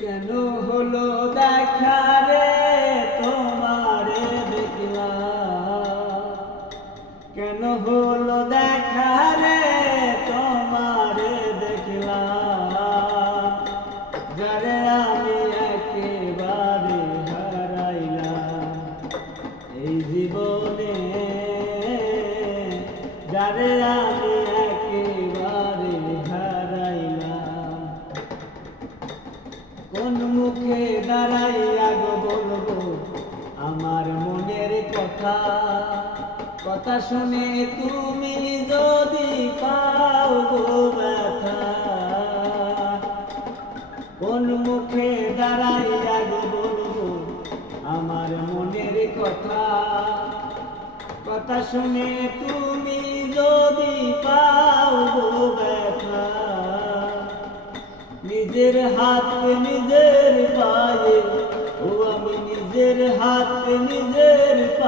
কেন হলো দেখা রে তোমারে দেখলাম, কেন হলো দেখা রে তোমারে দেখলাম, যারে আমি একেবারে হারাইলাম এই জীবনে, যারে আমি একেবারে হারাইলাম। কোন মুখে দাঁড়াইয়া গো বলবো আমার মনের কথা, কথা শুনে তুমি যদি পাও গো ব্যথা। কোন মুখে দাঁড়াইয়া গো বলবো আমার মনের কথা, কথা শুনে তুমি যদি পাও গো ব্যথা। নিজের হাতে নিজের পায়ে, ও আমি নিজের হাতে নিজের পায়ে